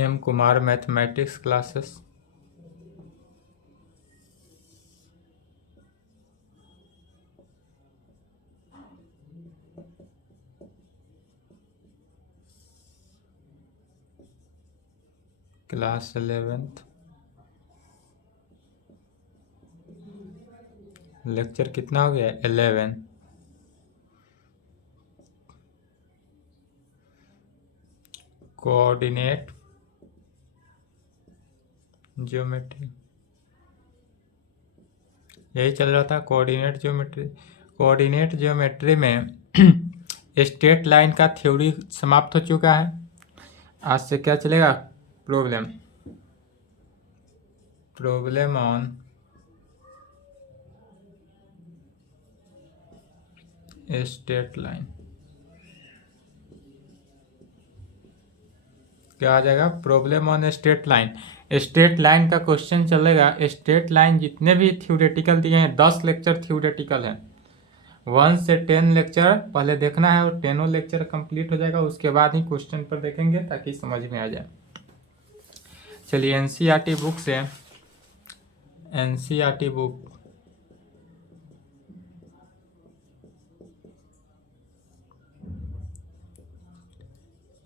M Kumar mathematics classes. Class 11th, lecture कितना हो गया? 11। कोऑर्डिनेट ज्योमेट्री, यही चल रहा था। कोऑर्डिनेट ज्योमेट्री में स्ट्रेट लाइन का थ्योरी समाप्त हो चुका है। आज से क्या चलेगा? Problem on straight line. क्या आ जाएगा? Problem on straight line. Straight line का क्वेश्चन चलेगा। स्ट्रेट लाइन जितने भी थ्योरेटिकल दिए हैं, 10 लेक्चर थ्योरेटिकल है। 1 से 10 लेक्चर पहले देखना है और 10 लेक्चर कंप्लीट हो जाएगा, उसके बाद ही क्वेश्चन पर देखेंगे ताकि समझ में आ जाए। चलिए एनसीईआरटी बुक से, एनसीईआरटी बुक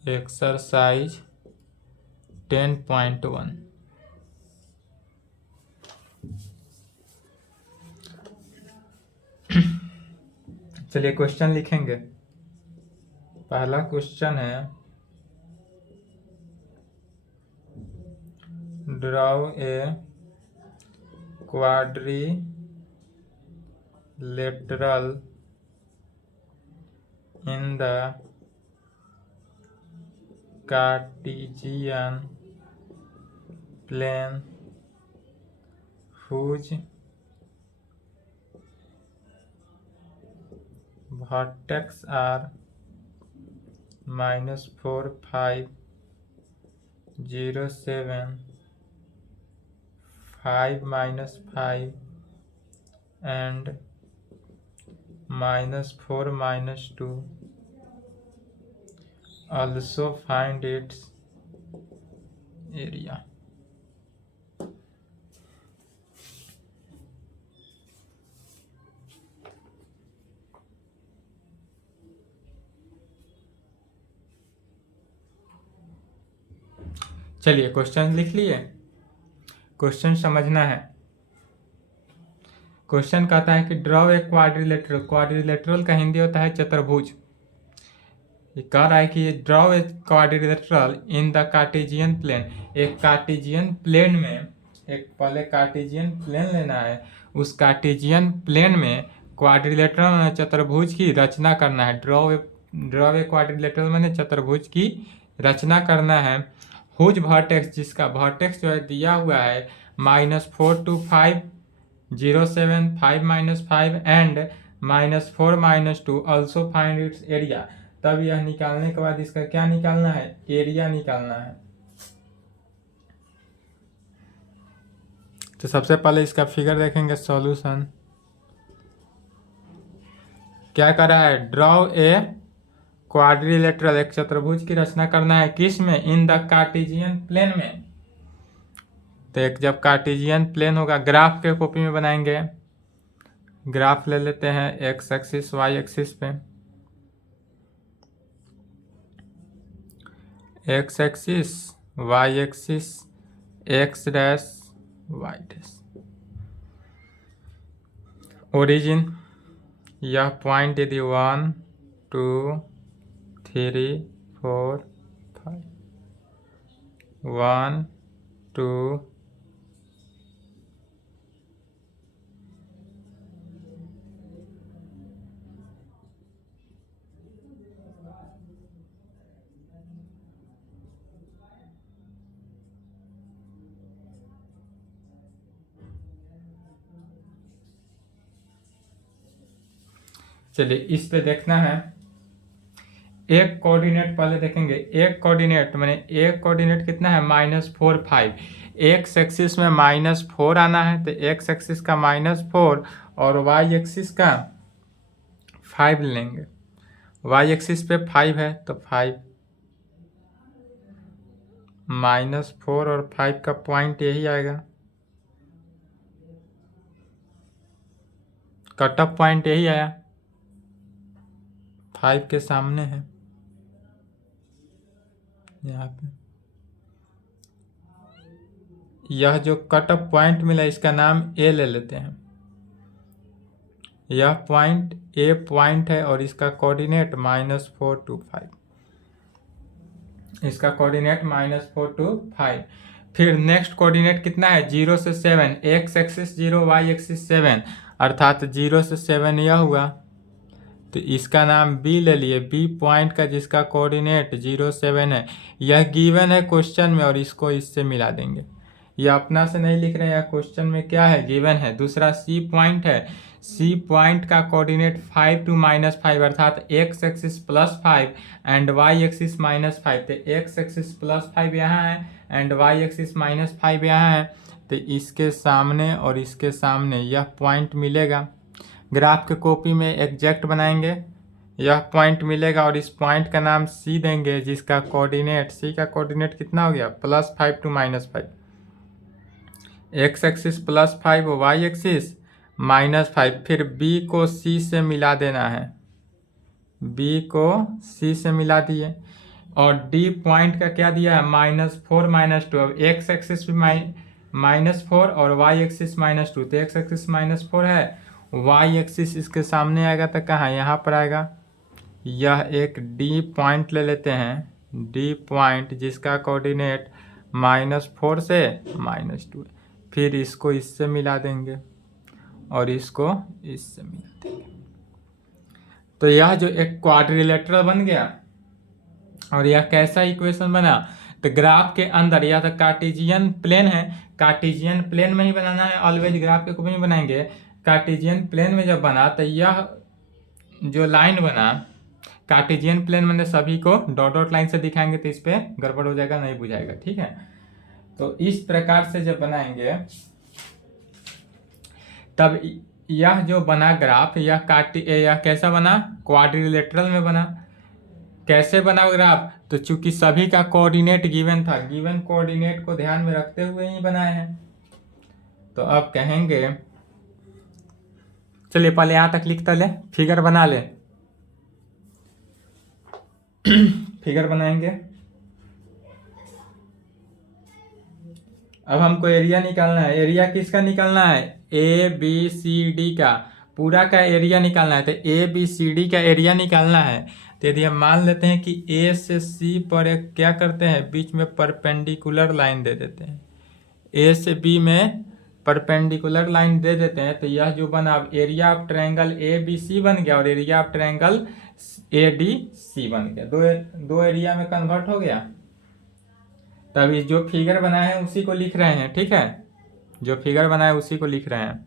एक्सरसाइज 10.1। चलिए क्वेश्चन लिखेंगे। पहला क्वेश्चन है, draw a quadrilateral in the Cartesian plane whose vertex are -4, 5, 0, 7, 5, -5 and -4, -2. Also find its area. चलिए क्वेश्चन लिख लिए। क्वेश्चन समझना है। क्वेश्चन कहता है कि ड्रॉ ए क्वाड्रिलेटरल। क्वाड्रिलेटरल का हिंदी होता है चतुर्भुज। ये कह रहा है कि draw a quadrilateral in the Cartesian plane. एक कार्टेशियन प्लेन में, एक पहले कार्टेशियन प्लेन लेना है, उस कार्टेशियन प्लेन में क्वाड्रिलेटरल चतुर्भुज की रचना करना है। ड्रॉ ए क्वाड्रिलेटरल मैंने चतुर्भुज की रचना करना है। हुज वर्टेक्स, जिसका वर्टेक्स जो है दिया हुआ है -4 to 5, 0, 7, 5, -5 and -4, -2। Also find its area. तब यह निकालने के बाद इसका क्या निकालना है? एरिया निकालना है। तो सबसे पहले इसका फिगर देखेंगे। सॉल्यूशन क्या कर रहा है? ड्रॉ ए क्वाड्रिलेटरल, एक चतुर्भुज की रचना करना है। किस में? इन द कार्टेशियन प्लेन में। तो एक जब कार्टेशियन प्लेन होगा, ग्राफ के कॉपी में बनाएंगे। ग्राफ ले लेते हैं एक्स एक्सिस, वाई एक्सिस पे। X axis, Y axis, x dash, Y dash. Origin, यह पॉइंट यदि 1, 2, 3, 4, 5, 1, 2, चलिए इस पे देखना है। एक कोऑर्डिनेट पहले देखेंगे। एक कोऑर्डिनेट मैंने, एक कोऑर्डिनेट कितना है? -4, 5। एक्स एक्सिस में -4 आना है, तो एक्स एक्सिस का -4 और वाई एक्सिस का 5 लेंगे। वाई एक्सिस पे 5 है तो 5, -4 और 5 का पॉइंट यही आएगा, कट ऑफ पॉइंट यही आया, 5 के सामने है यहाँ पे। यह जो कट ऑफ पॉइंट मिला इसका नाम ए ले लेते हैं। यह पॉइंट ए पॉइंट है और इसका कोऑर्डिनेट -4 to 5, इसका कोऑर्डिनेट -4 to 5। फिर नेक्स्ट कोऑर्डिनेट कितना है, 0 से 7, एक्स एक्सिस 0, वाई एक्सिस 7, अर्थात 0 से 7 यह हुआ, तो इसका नाम बी ले लिए। बी पॉइंट का जिसका कोऑर्डिनेट 0 7 है, यह गिवन है क्वेश्चन में और इसको इससे मिला देंगे। यह अपना से नहीं लिख रहे हैं, क्वेश्चन में क्या है, गिवन है। दूसरा सी पॉइंट है, सी पॉइंट का कोऑर्डिनेट 5 to -5, अर्थात X axis +5 and Y axis -5। तो एक्स एक्सिस +5 यहाँ है एंड वाई एक्सिस -5 यहाँ है, तो इसके सामने और इसके सामने यह पॉइंट मिलेगा। ग्राफ के कॉपी में एग्जैक्ट बनाएंगे, यह पॉइंट मिलेगा और इस पॉइंट का नाम सी देंगे, जिसका कोऑर्डिनेट, सी का कोऑर्डिनेट कितना हो गया, +5 to -5। X axis +5, y axis -5। फिर बी को सी से मिला देना है, बी को सी से मिला दिए। और डी पॉइंट का क्या दिया है, -4 -2। अब एक्स एक्सिस भी -4 और वाई एक्सिस -2, तो एक्स एक्सिस -4 है, वाई एक्सिस इसके सामने आएगा, तो कहाँ, यहाँ पर आएगा। यह एक डी पॉइंट ले लेते हैं, डी पॉइंट जिसका कोऑर्डिनेट -4 से -2। फिर इसको इससे मिला देंगे और इसको इससे मिला देंगे, तो यह जो एक क्वाड्रिलेटरल बन गया। और यह कैसा इक्वेशन बना, तो ग्राफ के अंदर यह तो कार्टेशियन प्लेन है, कार्टेशियन प्लेन में ही बनाना है, ऑलवेज ग्राफ के कॉपी में बनाएंगे। कार्टेशियन प्लेन में जब बना तो यह जो लाइन बना, कार्टेशियन प्लेन में सभी को डॉट डॉट लाइन से दिखाएंगे तो इस पे गड़बड़ हो जाएगा, नहीं बुझाएगा, ठीक है। तो इस प्रकार से जब बनाएंगे तब यह जो बना ग्राफ, यह कैसा बना, क्वाड्रिलेटरल में बना। कैसे बना ग्राफ, तो चूंकि सभी का कोऑर्डिनेट गिवन था, गिवन कोऑर्डिनेट को ध्यान में रखते हुए ही बनाए हैं। तो अब कहेंगे, चलिए पहले यहाँ तक लिखता ले, फिगर बना ले। फिगर बनाएंगे। अब हमको एरिया निकालना है। एरिया किसका निकालना है, ए बी सी डी का, पूरा का एरिया निकालना है। तो ए बी सी डी का एरिया निकालना है, तो यदि हम मान लेते हैं कि ए से सी पर एक क्या करते हैं, बीच में परपेंडिकुलर लाइन दे देते हैं, ए से बी में परपेंडिकुलर लाइन दे देते हैं, तो यह जो बना, अब area of triangle A B C बन गया और area of triangle A D C बन गया, दो एरिया में कन्वर्ट हो गया। तब इस जो फिगर बनाए हैं उसी को लिख रहे हैं, ठीक है, जो फिगर बनाए उसी को लिख रहे हैं।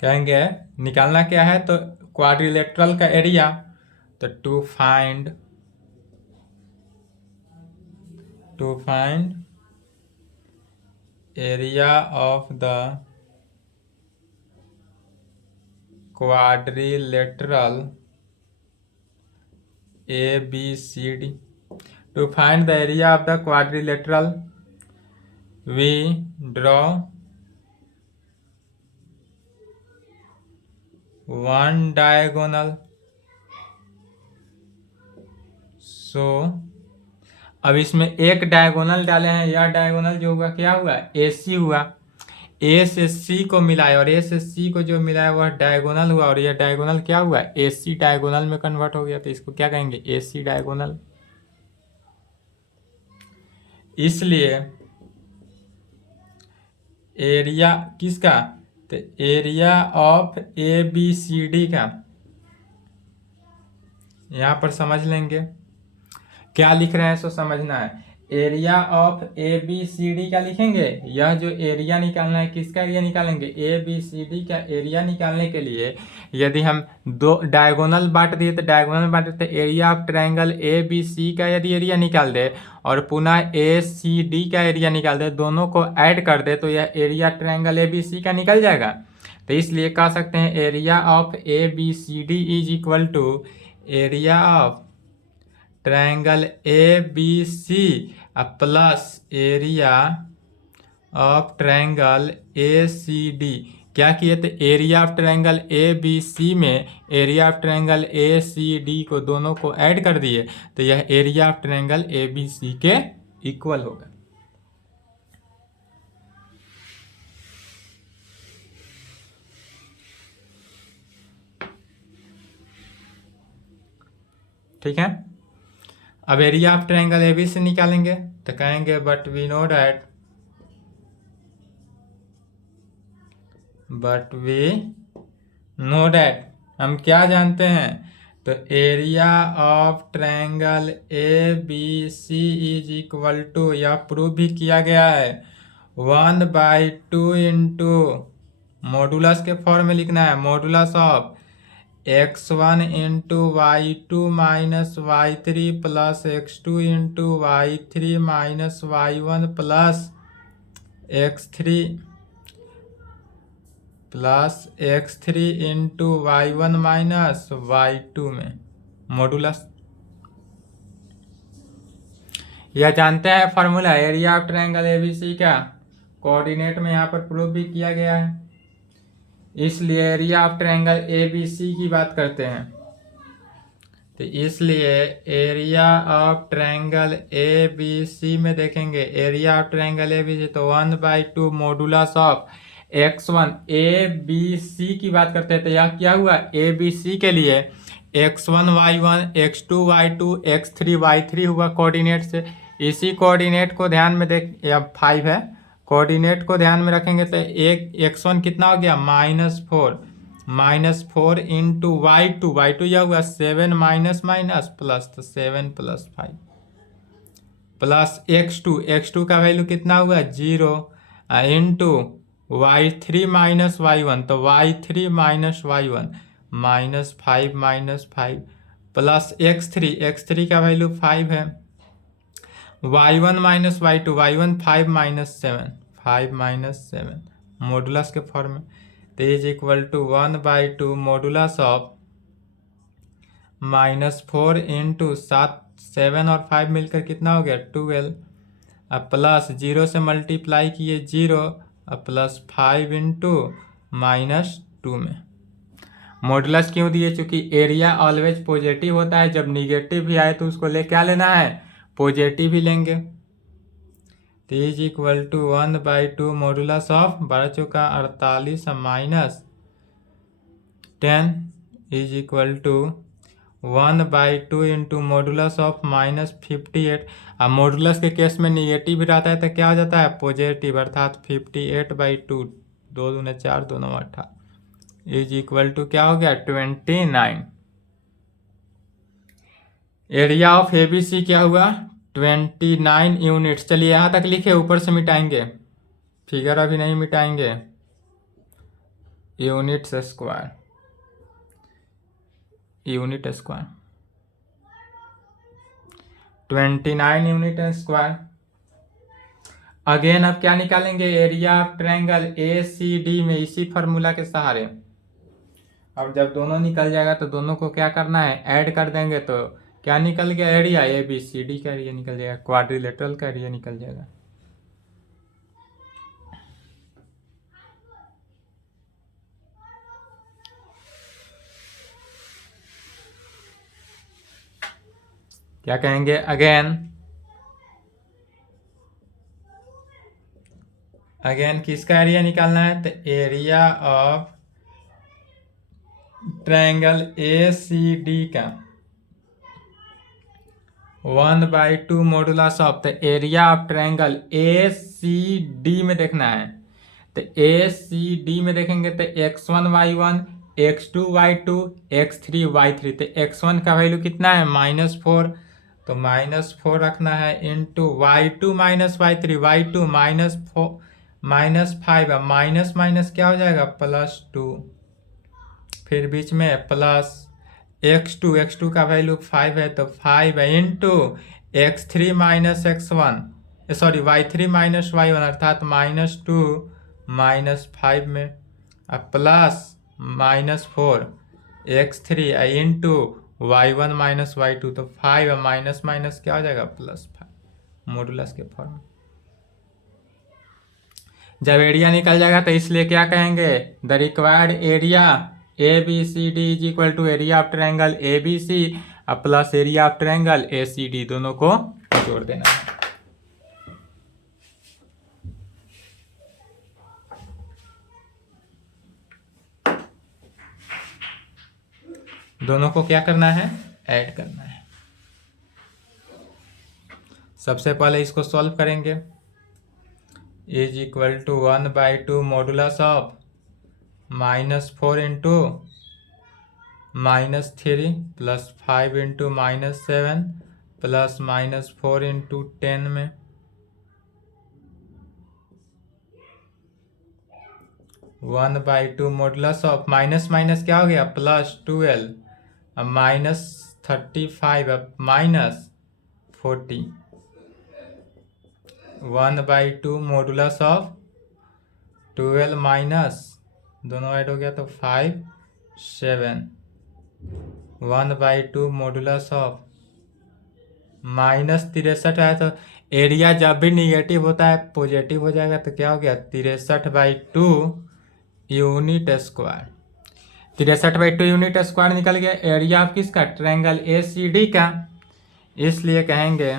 कहेंगे निकालना क्या है, तो क्वाड्रिलेटरल का एरिया, तो to find area of the quadrilateral ABCD. To find the area of the quadrilateral, we draw one diagonal. So अब इसमें एक डायगोनल डाले हैं, यह डायगोनल जो हुआ क्या हुआ, AC हुआ। ए से सी को मिलाया और ए से सी को जो मिलाया वह डायगोनल हुआ, और यह डायगोनल क्या हुआ, AC डायगोनल में कन्वर्ट हो गया, तो इसको क्या कहेंगे, AC डायगोनल। इसलिए एरिया किसका, तो एरिया ऑफ ABCD का, यहां पर समझ लेंगे क्या लिख रहे हैं, सो समझना है। Area of A B C D का लिखेंगे। यह जो एरिया निकालना है, किसका एरिया निकालेंगे, ए बी सी डी का एरिया निकालने के लिए यदि हम दो डायगोनल बांट दिए तो डायगोनल बांटे तो area of triangle A B C का यदि एरिया निकाल दे और पुनः ए सी डी का एरिया निकाल दे, दोनों को ऐड कर दे तो यह area triangle A B C का निकल जाएगा। तो इसलिए कह सकते हैं area of A B C D is equal to area of triangle A B C plus area of triangle A C D. क्या किए थे, area of triangle A B C में area of triangle A C D को दोनों को add कर दिए तो यह area of triangle A B C के इक्वल होगा। ठीक है। अब area of triangle A B C निकालेंगे तो कहेंगे बट वी नो दैट हम क्या जानते हैं, तो area of triangle A B C is equal to, यह प्रूव भी किया गया है, 1/2 इंटू मॉडुलस के फॉर्म में लिखना है, modulus of x1 into y two minus y three plus x2 into y three minus y one plus x3 into y one minus y two में मॉडुलस। यह जानते हैं formula area of triangle ABC का, coordinate में यहाँ पर prove भी किया गया है, इसलिए एरिया ऑफ ट्रायंगल एबीसी की बात करते हैं। तो इसलिए एरिया ऑफ ट्रायंगल एबीसी में देखेंगे एरिया ऑफ ट्रायंगल एबीसी तो 1/2 modulus of x1 A B C की बात करते हैं। तो यह क्या हुआ, ए बी सी के लिए x1 y1 x2 y2 x3 y3 हुआ कोऑर्डिनेट से। इसी कोऑर्डिनेट को ध्यान में देख, या 5 है, कोऑर्डिनेट को ध्यान में रखेंगे तो एक x1 कितना हो गया -4 इंटू y2 यह हुआ 7 माइनस माइनस प्लस तो 7 + 5 प्लस x2 का वैल्यू कितना हुआ 0 इंटू y3 माइनस y1 तो y3 minus y1 -5 plus x3 का वैल्यू 5 है, y1 minus y2 y1 5 minus 7 modulus के फॉर्म में। तो is equal to 1/2 modulus of -4 into 7 और 5 मिलकर कितना हो गया 12, अब प्लस 0 से मल्टीप्लाई किए 0 अब प्लस 5 इंटू -2 में। मॉडुलस क्यों दिए, चूंकि एरिया ऑलवेज पॉजिटिव होता है, जब निगेटिव भी आए तो उसको ले क्या लेना है, पॉजिटिव ही लेंगे। तो is equal to 1/2 modulus of 12 चौका 48 minus 10 is equal to 1/2 into modulus of -58। अब मॉडुलस के केस में निगेटिव भी रहता है तो क्या हो जाता है पॉजिटिव, अर्थात 58/2 2 दूने 4 2 9 18 इज इक्वल टू क्या हो गया 29। एरिया ऑफ एबीसी क्या हुआ 29 यूनिट्स। चलिए यहाँ तक लिखे, ऊपर से मिटाएंगे, फिगर अभी नहीं मिटाएंगे, unit square 29 unit square. Again अब क्या निकालेंगे, area of triangle A C D में इसी फार्मूला के सहारे। अब जब दोनों निकल जाएगा तो दोनों को क्या करना है, ऐड कर देंगे तो क्या निकल गया, area A B C D का एरिया निकल जाएगा, क्वाड्रिलेटरल का एरिया निकल जाएगा। क्या कहेंगे, अगेन किसका एरिया निकालना है, तो area of triangle A C D का 1/2 मॉडुलस ऑफ, तो area of triangle A C D में देखना है। तो ए सी डी में देखेंगे तो x1 y1 x2 y2 x3 y3, तो x1 का वैल्यू कितना है -4, तो -4 रखना है into y2 minus y3, y2 -5 है, माइनस माइनस क्या हो जाएगा +2, फिर बीच में प्लस x2 का वैल्यू 5 है तो 5 है into x3 minus x1, sorry y3 minus y1 अर्थात -2 -5 में plus -4 x3 into y1 minus y2 तो 5 माइनस माइनस क्या हो जाएगा +5, मॉडुलस के फॉर्म में। जब एरिया निकल जाएगा तो इसलिए क्या कहेंगे, the required area ABCD is equal to area of triangle ABC plus area of triangle ACD, दोनों को जोड़ देना है। दोनों को क्या करना है, ऐड करना है। सबसे पहले इसको सॉल्व करेंगे, is equal to 1/2 modulus of -4 into -3 plus 5 into -7 plus -4 into 10 में 1/2 मॉडुलस ऑफ माइनस माइनस क्या हो गया +12, -35 -40, 1/2 मॉडुलस ऑफ 12 माइनस दोनों ऐड हो गया तो 5 7, 1/2 मॉडुलस ऑफ -63 है तो एरिया जब भी निगेटिव होता है पॉजिटिव हो जाएगा तो क्या हो गया 63/2 यूनिट स्क्वायर, 63/2 यूनिट स्क्वायर निकल गया एरिया ऑफ किसका, ट्रायंगल ACD का। इसलिए कहेंगे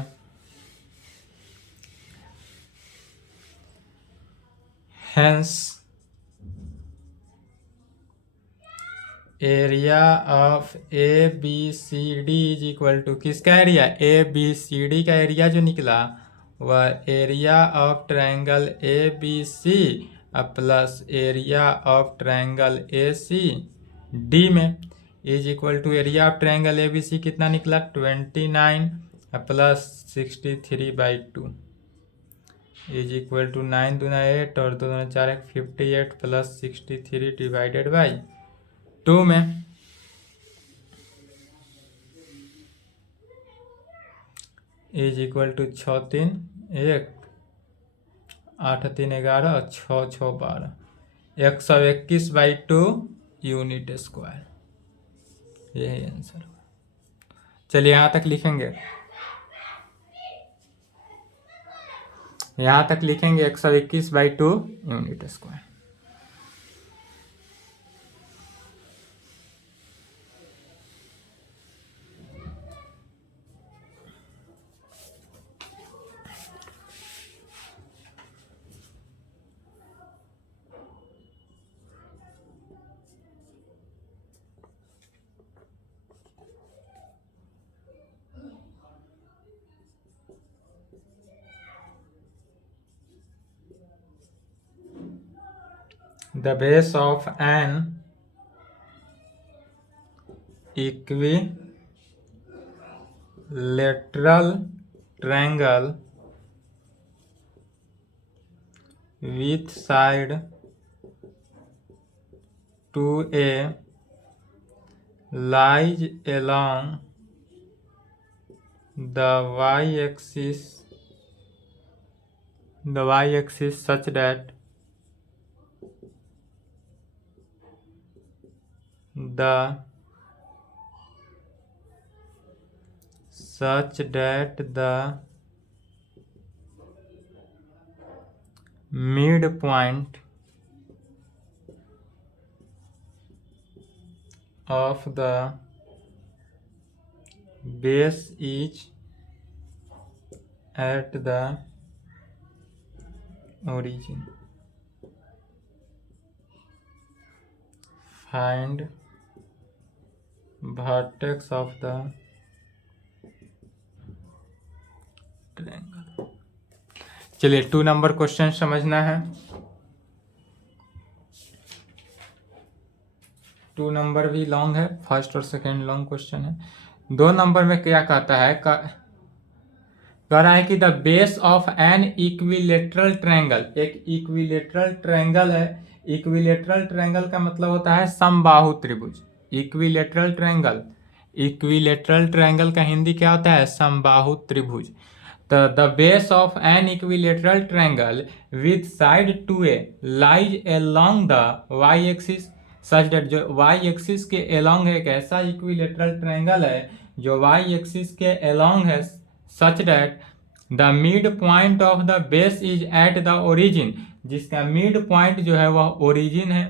hence area of ABCD is equal to किसका एरिया, ABCD का एरिया जो निकला वह area of triangle ABC plus area of triangle ACD में is equal to area of triangle ABC कितना निकला 29 प्लस 63/2 इज इक्वल टू 9 दूना 8 और 2 दूना 4 58 प्लस 63 डिवाइडेड बाई 2 में is equal to 6 3 1 8 3 11 6 6 12 121/2 unit square, यही आंसर। चलिए यहाँ तक लिखेंगे, यहाँ तक लिखेंगे 121/2 unit square. The base of an equilateral triangle with side 2A lies along the y-axis such that the midpoint of the base is at the origin. Find vertex of the triangle. चलिए 2 number question समझना है। 2 number भी long है, first और second long question है। 2 number में क्या कहता है कह रहा है कि the base of an equilateral triangle, एक इक्विलेटरल ट्रायंगल है। इक्विलेटरल ट्रायंगल का मतलब होता है समबाहु त्रिभुज। इक्विलेटरल ट्रायंगल, इक्विलेटरल ट्रायंगल का हिंदी क्या होता है? समबाहु त्रिभुज। तो the base of an equilateral triangle with side 2a lies along the y axis such that, जो वाई एक्सिस के अलोंग है, एक ऐसा इक्विलेटरल ट्रायंगल है जो वाई एक्सिस के अलोंग है, सच that the mid point of the base is at the origin, जिसका मिड पॉइंट जो है वह ओरिजिन है।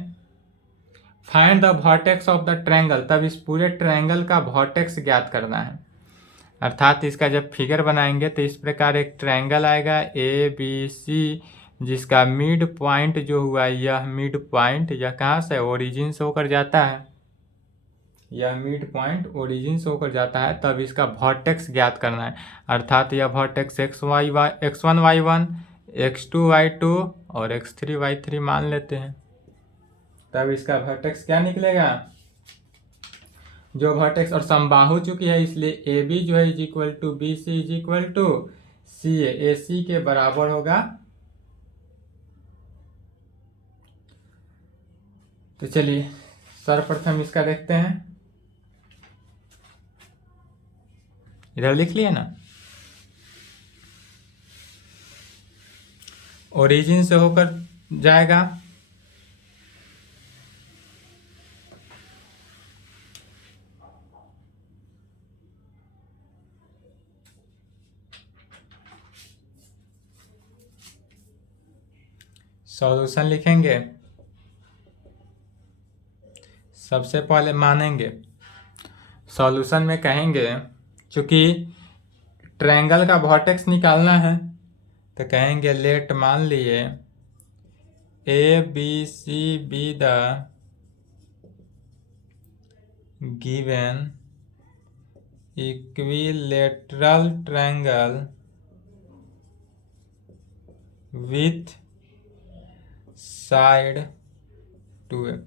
Find the vertex of the triangle, तब इस पूरे ट्रायंगल का वर्टेक्स ज्ञात करना है। अर्थात इसका जब फिगर बनाएंगे तो इस प्रकार एक ट्रायंगल आएगा ए बी सी, जिसका मिड पॉइंट जो हुआ, यह मिड पॉइंट यह कहाँ से? ओरिजिन से होकर जाता है। यह मिड पॉइंट ओरिजिन से होकर जाता है, तब इसका वर्टेक्स ज्ञात करना है। अर्थात यह vertex x1 y1, x2 y2 और x3 y3 मान लेते हैं, तब इसका वर्टेक्स क्या निकलेगा? जो वर्टेक्स, और समबाहु चुकी है इसलिए ए बी जो है is equal to B C is equal to C A C के बराबर होगा। तो चलिए सर्वप्रथम इसका देखते हैं, इधर लिख लिए ना, ओरिजिन से होकर जाएगा, सॉल्यूशन लिखेंगे। सबसे पहले मानेंगे सॉल्यूशन में कहेंगे, चूंकि ट्रायंगल का वर्टेक्स निकालना है तो कहेंगे लेट, मान लिए A B C be the given equilateral triangle with side 2a।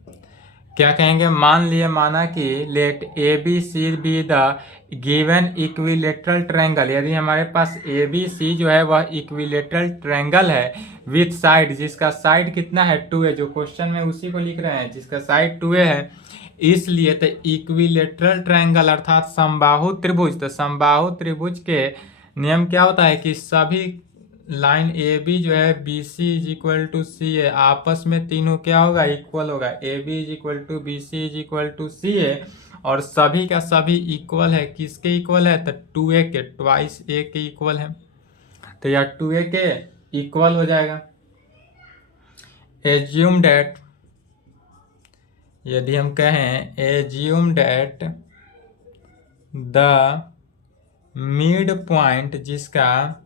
क्या कहेंगे? मान लिए, माना कि let A B C be the given equilateral triangle, यदि हमारे पास ए बी सी जो है वह इक्विलेटरल ट्रायंगल है विथ साइड, जिसका साइड कितना है? 2a, जो क्वेश्चन में उसी को लिख रहे हैं, जिसका साइड 2a है, इसलिए तो इक्विलेटरल ट्रायंगल अर्थात समबाहु त्रिभुज। तो समबाहु त्रिभुज के नियम क्या होता है कि सभी लाइन ए बी जो है B C is equal to C A, आपस में तीनों क्या होगा? इक्वल होगा। A B is equal to B C is equal to C A, और सभी का सभी इक्वल है। किसके इक्वल है? तो 2a के, ट्वाइस ए के इक्वल है, तो यह 2a के इक्वल हो जाएगा। एज्यूम डेट, यदि हम कहें assume that the mid point, जिसका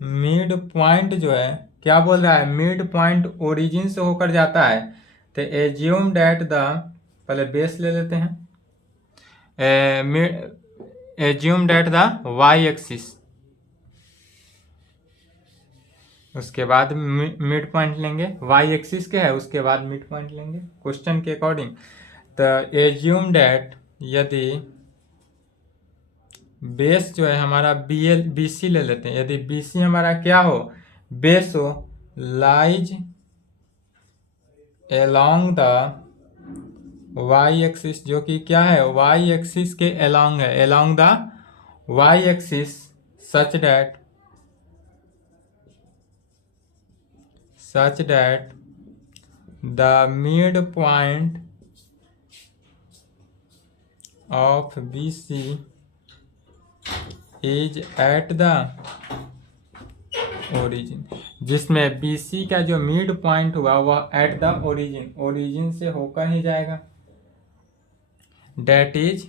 मिड पॉइंट जो है क्या बोल रहा है? मिड पॉइंट ओरिजिन से होकर जाता है, तो एज्यूम डेट द, पहले बेस ले लेते हैं, assume that the y axis, उसके बाद मिड पॉइंट लेंगे, वाई एक्सिस के है उसके बाद मिड पॉइंट लेंगे क्वेश्चन के अकॉर्डिंग। तो एज्यूम डेट, यदि बेस जो है हमारा बी सी ले लेते हैं, यदि बी सी हमारा क्या हो? बेस हो, lies along the y axis, जो कि क्या है? वाई एक्सिस के एलोंग है, along the y axis, such that the mid point of B C is at the origin, जिसमें बी सी का जो मिड पॉइंट हुआ वह एट द ओरिजिन, ओरिजिन से होकर ही जाएगा। डेट इज,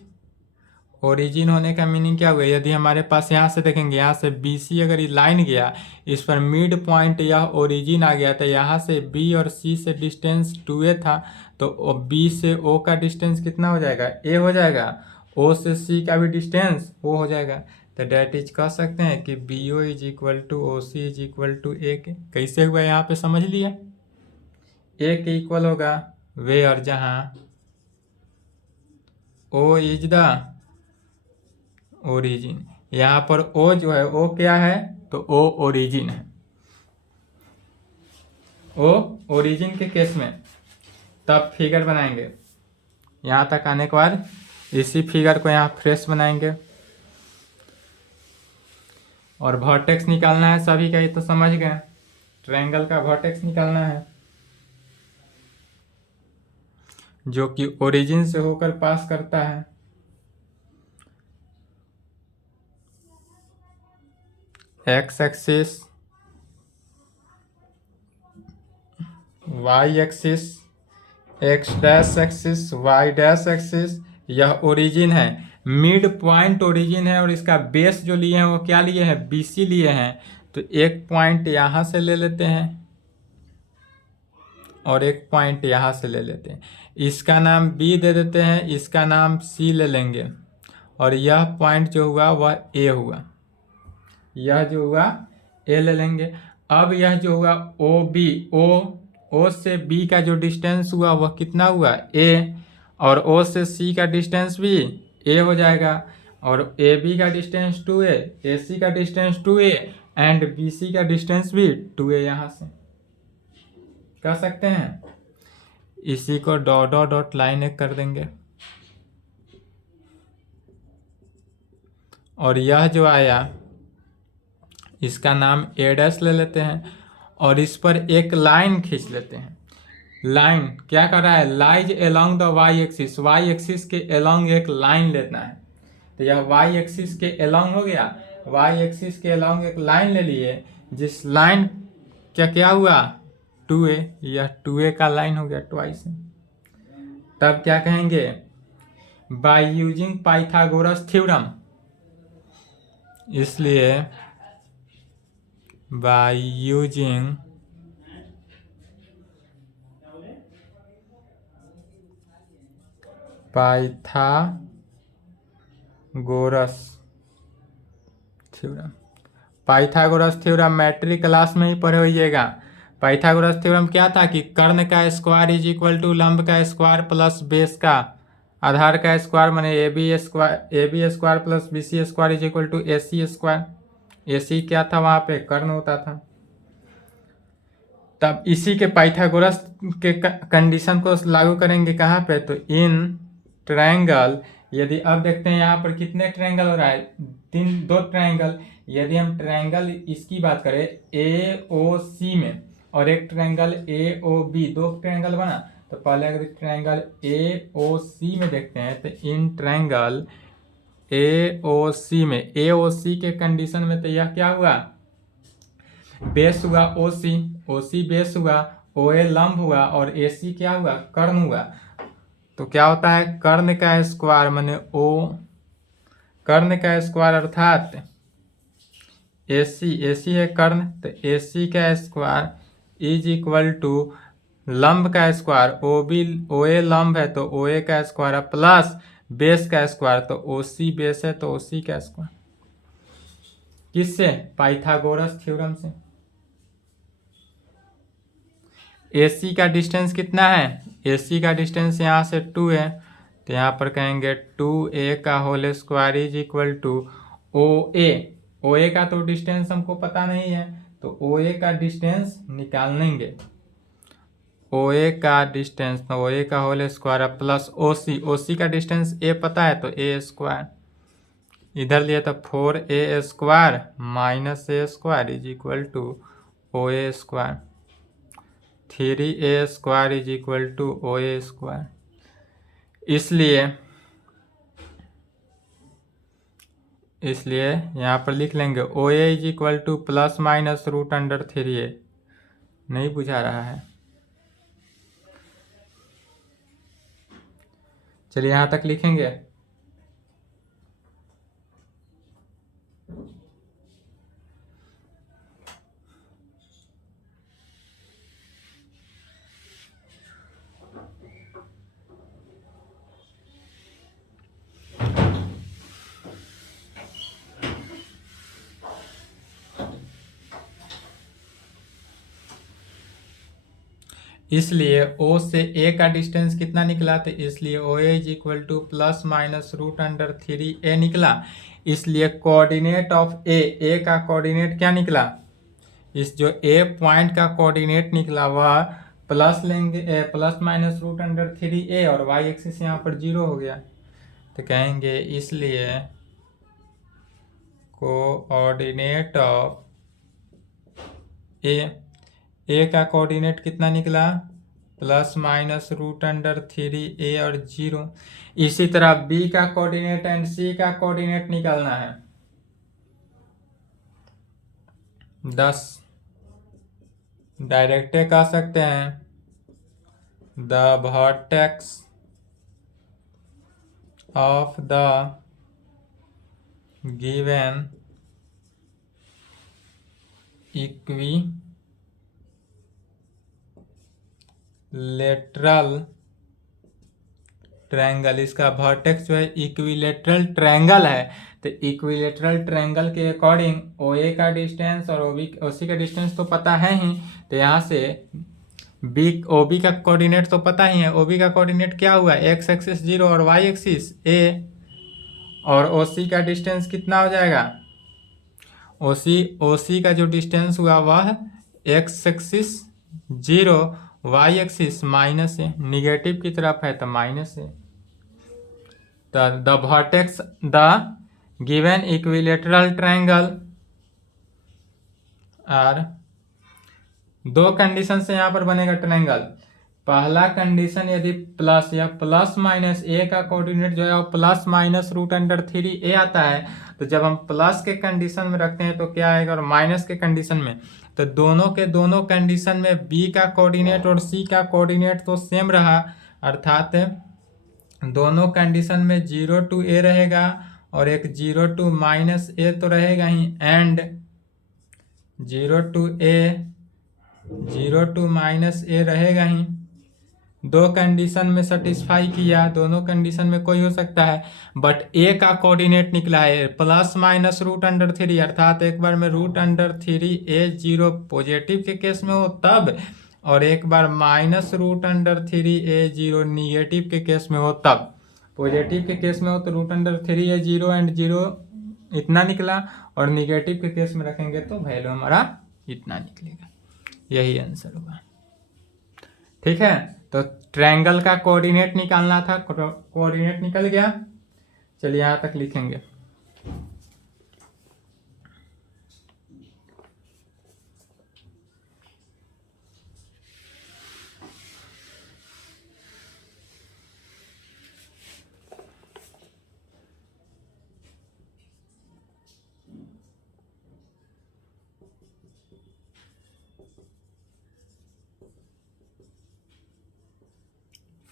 ओरिजिन होने का मीनिंग क्या हुआ? यदि हमारे पास यहाँ से देखेंगे, यहाँ से बी सी अगर ये लाइन गया, इस पर मिड पॉइंट यह ओरिजिन आ गया, तो यहाँ से बी और सी से डिस्टेंस 2a था, तो बी से ओ का डिस्टेंस कितना हो जाएगा? a हो जाएगा। ओ से सी का भी डिस्टेंस o हो जाएगा, तो डेट इज कह सकते हैं कि B O is equal to O C is equal to A के। कैसे हुआ यहाँ पे समझ लिया? ए के इक्वल होगा वेयर, जहाँ ओ इज द ओरिजिन, यहाँ पर ओ जो है ओ क्या है, तो ओ ओरिजिन है। ओ ओरिजिन के केस में तब फिगर बनाएंगे। यहाँ तक आने के बाद इसी फिगर को यहाँ फ्रेश बनाएंगे और वर्टेक्स निकालना है सभी का, ये तो समझ गए। ट्रायंगल का वर्टेक्स निकालना है जो कि ओरिजिन से होकर पास करता है। X axis, Y axis, x dash axis, y dash axis, यह ओरिजिन है। मिड पॉइंट ओरिजिन है और इसका बेस जो लिए हैं वो क्या लिए हैं, बीसी लिए हैं। तो एक पॉइंट यहाँ से ले लेते हैं और एक पॉइंट यहाँ से ले लेते हैं। इसका नाम बी दे देते हैं, इसका नाम सी ले लेंगे और यह पॉइंट जो हुआ वह ए हुआ, यह जो हुआ ए ले लेंगे। अब यह जो हुआ ओ बी, ओ से बी का जो डिस्टेंस हुआ वह कितना हुआ, ए, और ओ से सी का डिस्टेंस भी ए हो जाएगा, और ए बी का डिस्टेंस 2a, ए सी का distance 2a and B C का डिस्टेंस भी 2a यहाँ से कर सकते हैं। इसी co dot dot dot line एक कर देंगे और यह जो आया इसका नाम ए डैश ले लेते हैं और इस पर एक लाइन खींच लेते हैं। लाइन क्या कर रहा है, lies along the y axis, Y axis के अलोंग एक लाइन लेना है। तो यह वाई एक्सिस के अलोंग हो गया, वाई एक्सिस के अलोंग एक लाइन ले लिए, जिस लाइन क्या क्या हुआ 2a, यह 2a का लाइन हो गया ट्वाइस। तब क्या कहेंगे, बाय यूजिंग पाइथागोरस थ्योरम, इसलिए by using Pythagoras theorem, Pythagoras theorem matric class में ही पढ़े होइएगा। पाइथागोरस थ्योरम क्या था कि कर्ण का स्क्वायर इज इक्वल टू लंब का स्क्वायर प्लस बेस का आधार का स्क्वायर, माने A B square plus B C square is equal to A C square. A C क्या था, वहां पे कर्ण होता था। तब इसी के पाइथागोरस के कंडीशन को लागू करेंगे कहाँ पे, तो इन ट्रायंगल, यदि अब देखते हैं यहाँ पर कितने ट्रायंगल हो रहा है, दो ट्रायंगल। यदि हम ट्रायंगल इसकी बात करें ए ओ सी में और एक ट्रायंगल ए ओ बी, दो ट्रायंगल बना, तो पहले अगर ट्रायंगल ए ओ सी में देखते हैं तो इन ट्रायंगल ए ओ सी में, ए ओ सी के कंडीशन में तो यह क्या हुआ, बेस हुआ ओ सी बेस हुआ, ओ ए लंब हुआ और ए सी क्या हुआ, कर्ण हुआ। तो क्या होता है, कर्ण का स्क्वायर माने ओ, कर्ण का स्क्वायर अर्थात ए सी है कर्ण, तो ए सी का स्क्वायर इज इक्वल टू लंब का स्क्वायर, ओ ए लंब है तो ओ ए का स्क्वायर प्लस बेस का स्क्वायर, तो ओ सी बेस है तो ओ सी का स्क्वायर। किससे, पाइथागोरस थ्योरम से। AC का डिस्टेंस कितना है, AC का डिस्टेंस यहाँ से 2 है, तो यहाँ पर कहेंगे 2a का whole square is equal to OA का तो डिस्टेंस हमको पता नहीं है, तो OA का डिस्टेंस निकाल लेंगे। OA का डिस्टेंस, तो OA का होल स्क्वायर प्लस OC का डिस्टेंस A पता है तो A स्क्वायर, इधर लिए तो 4a square minus a square is equal to OA square, 3a square is equal to OA square. इसलिए यहाँ पर लिख लेंगे OA is equal to plus minus root under 3a। नहीं बुझा रहा है, चलिए यहाँ तक लिखेंगे। इसलिए ओ से ए का डिस्टेंस कितना निकला, तो इसलिए O A is equal to plus minus root under 3a निकला। इसलिए कोऑर्डिनेट ऑफ ए का कोऑर्डिनेट क्या निकला, इस जो ए पॉइंट का कोऑर्डिनेट निकला वह प्लस लेंगे, plus minus root under 3a, और वाई एक्सिस यहाँ पर 0 हो गया। तो कहेंगे इसलिए कोऑर्डिनेट ऑफ ए का कोऑर्डिनेट कितना निकला, plus minus root under 3a और 0। इसी तरह बी का कोऑर्डिनेट एंड सी का कोऑर्डिनेट निकालना है। 10 डायरेक्ट कह सकते हैं the vertex of the given equilateral triangle, इसका वर्टेक्स जो है इक्विलेटरल ट्रायंगल है, तो इक्विलेटरल ट्रायंगल के अकॉर्डिंग ओ ए का डिस्टेंस और ओ सी का डिस्टेंस तो पता है ही, तो यहाँ से ओ बी का कोऑर्डिनेट तो पता ही है। ओ बी का कोऑर्डिनेट क्या हुआ, एक्स एक्सिस 0 और वाई एक्सिस a, और ओ सी का डिस्टेंस कितना हो जाएगा, ओ सी का जो डिस्टेंस हुआ वह X axis 0, Y axis minus A, negative की तरफ है तो minus A. The vertex the given equilateral triangle are, दो कंडीशन से यहाँ पर बनेगा ट्रायंगल। पहला कंडीशन यदि प्लस या प्लस माइनस ए का कोऑर्डिनेट जो है वो plus minus root under 3a आता है, तो जब हम प्लस के कंडीशन में रखते हैं तो क्या आएगा, और माइनस के कंडीशन में, तो दोनों के दोनों कंडीशन में बी का कोऑर्डिनेट और सी का कोऑर्डिनेट तो सेम रहा, अर्थात दोनों कंडीशन में 0 to a रहेगा और एक 0 to माइनस ए तो रहेगा ही, एंड 0 to माइनस ए रहेगा ही। दो कंडीशन में सेटिस्फाई किया, दोनों कंडीशन में कोई हो सकता है, बट ए का कोऑर्डिनेट निकला है प्लस माइनस रूट अंडर 3, अर्थात एक बार में रूट अंडर 3a 0 पॉजिटिव के केस में हो तब, और एक बार minus root under 3a 0 negative के केस में हो तब। पॉजिटिव के केस में हो तो रूट अंडर 3a 0 एंड 0 इतना निकला, और निगेटिव के केस में रखेंगे तो वैल्यू हमारा इतना निकलेगा। यही आंसर होगा। ठीक है, तो ट्रायंगल का कोऑर्डिनेट निकालना था, कोऑर्डिनेट निकल गया। चलिए यहाँ तक लिखेंगे।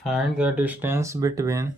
Find the distance between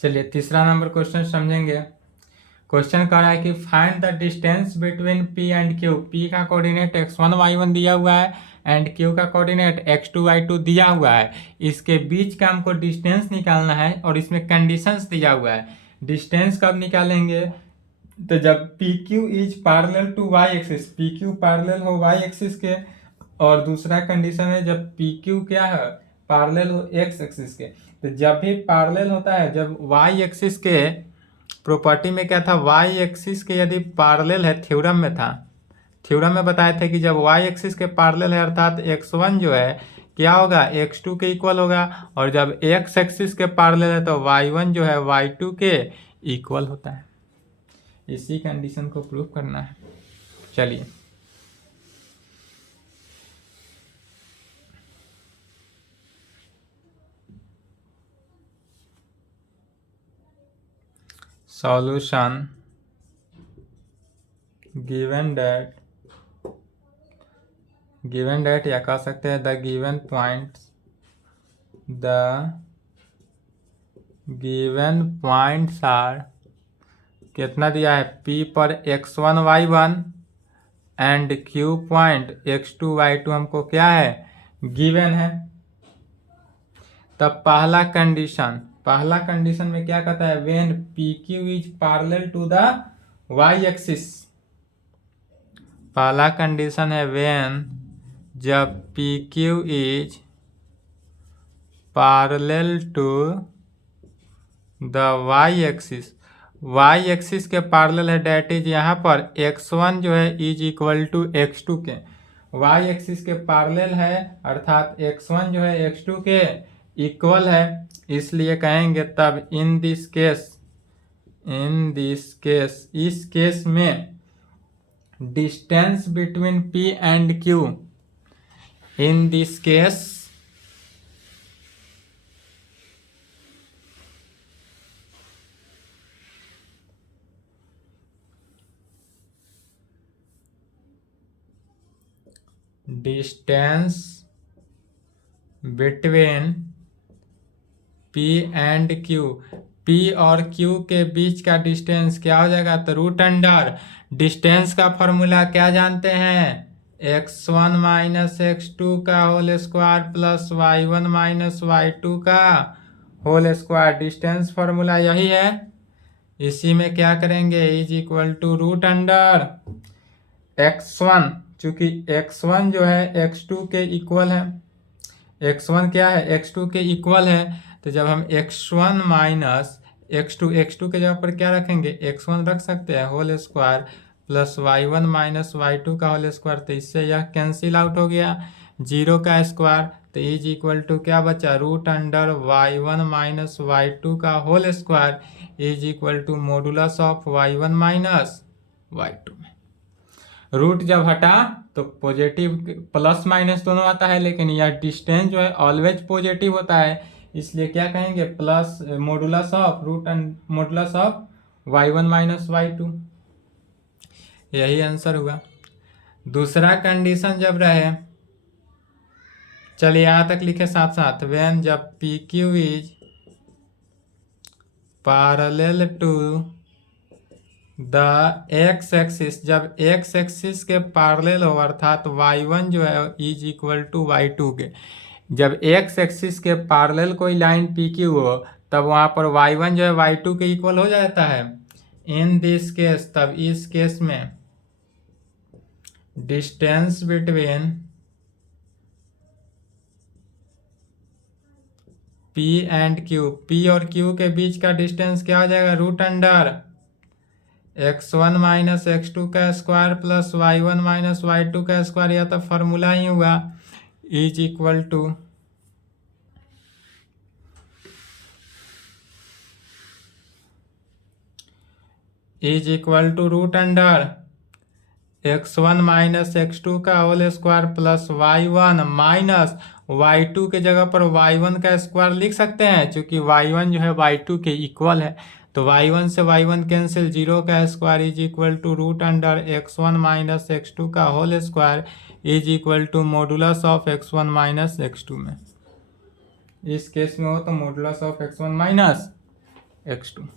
चलिए तीसरा नंबर क्वेश्चन समझेंगे। क्वेश्चन कह रहा है कि find the distance between P and Q। P का कोऑर्डिनेट x1 y1 दिया हुआ है एंड Q का कोऑर्डिनेट x2 y2 दिया हुआ है। इसके बीच का हमको डिस्टेंस निकालना है और इसमें कंडीशंस दिया हुआ है। डिस्टेंस कब निकालेंगे, तो जब PQ is parallel to y axis, PQ parallel हो y एक्सिस के, और दूसरा कंडीशन है जब PQ क्या है, पैरेलल हो x एक्सिस के। तो जब भी पैरेलल होता है, जब y एक्सिस के प्रॉपर्टी में क्या था, y एक्सिस के यदि पैरेलल है, थ्योरम में था, थ्योरम में बताए थे कि जब y एक्सिस के पैरेलल है अर्थात x1 जो है क्या होगा, x2 के इक्वल होगा, और जब x एक्सिस के पैरेलल है तो y1 जो है y2 के इक्वल होता है। इसी कंडीशन को प्रूव करना है। चलिए solution given that या कह सकते हैं the given points are, कितना दिया है P पर x1 y1 and Q point x2 y2 हमको क्या है गिवन है। तब पहला कंडीशन में क्या कहता है when PQ is parallel to the y axis. पहला कंडीशन है व्हेन जब PQ is parallel to the y axis के पैरेलल है, डेट इज यहाँ पर x1 जो है इज इक्वल टू x2 के, y एक्सिस के पैरेलल है अर्थात x1 जो है x2 के इक्वल है, इसलिए कहेंगे तब इस केस में distance between P and Q in this case distance between P and Q, P और Q के बीच का डिस्टेंस क्या हो जाएगा तो रूट अंडर डिस्टेंस का फॉर्मूला क्या जानते हैं x1 माइनस x2 का whole square plus y1 minus y2 का होल स्क्वायर, डिस्टेंस फॉर्मूला यही है। इसी में क्या करेंगे is equal to root under x1, चूंकि x1 जो है x2 के इक्वल है, x1 क्या है x2 के इक्वल है, तो जब हम x1 माइनस x2 के जगह पर क्या रखेंगे x1 रख सकते हैं whole square plus y1 minus y2 का होल स्क्वायर, तो इससे यह कैंसिल आउट हो गया 0 का स्क्वायर, तो इज इक्वल टू क्या बचा root under y1 minus y2 का whole square is equal to modulus of y1 minus y2 में रूट जब हटा तो पॉजिटिव प्लस माइनस दोनों आता है, लेकिन यह डिस्टेंस जो है ऑलवेज पॉजिटिव होता है, इसलिए क्या कहेंगे plus modulus of modulus of y1 minus y2, यही आंसर हुआ। दूसरा कंडीशन जब रहे, चलिए यहाँ तक लिखे साथ साथ, व्हेन जब PQ is parallel to the x axis, जब x एक्सिस के पैरेलल हो अर्थात y1 जो है इज इक्वल टू y2 के, जब x एक्सिस के पैरेलल कोई लाइन PQ हो तब वहाँ पर y1 जो है y2 के इक्वल हो जाता है इन दिस केस, तब इस केस में distance between P and Q, P और Q के बीच का डिस्टेंस क्या हो जाएगा root under x1 minus x2 का square plus y1 minus y2 का स्क्वायर, यह तो फॉर्मूला ही हुआ is equal to root under x1 minus x2 का whole square plus y1 minus y2 के जगह पर y1 का स्क्वायर लिख सकते हैं, क्योंकि y1 जो है y2 के इक्वल है, तो y1 से y1 कैंसिल, 0 का square is equal to root under x1 minus x2 का whole square is equal to modulus of x1 minus x2 में, इस केस में हो तो modulus of x1 minus x2।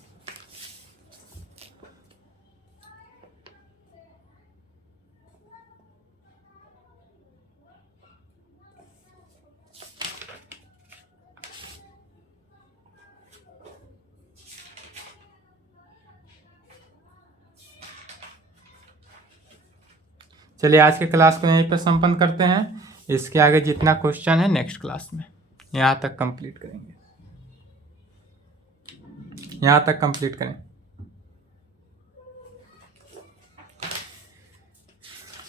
चलिए आज के क्लास को यहीं पर संपन्न करते हैं, इसके आगे जितना क्वेश्चन है नेक्स्ट क्लास में यहाँ तक कंप्लीट करेंगे, यहाँ तक कंप्लीट करें।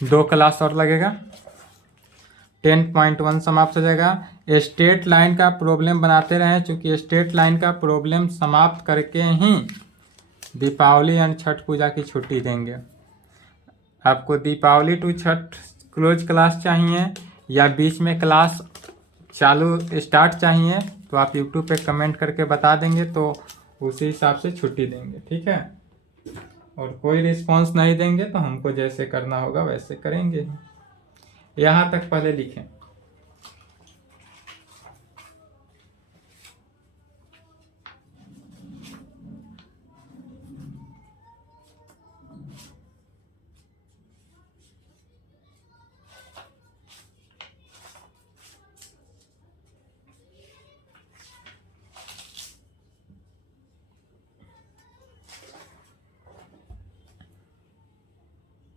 2 क्लास और लगेगा, 10.1 समाप्त हो जाएगा। स्ट्रेट लाइन का प्रॉब्लम बनाते रहें, क्योंकि स्ट्रेट लाइन का प्रॉब्लम समाप्त करके ही दीपावली एंड छठ पूजा की छुट्टी देंगे। आपको Deepawali to Chhath close class चाहिए या बीच में क्लास चालू स्टार्ट चाहिए तो आप यूट्यूब पे कमेंट करके बता देंगे, तो उसी हिसाब से छुट्टी देंगे, ठीक है। और कोई रिस्पॉन्स नहीं देंगे तो हमको जैसे करना होगा वैसे करेंगे। यहाँ तक पहले लिखें।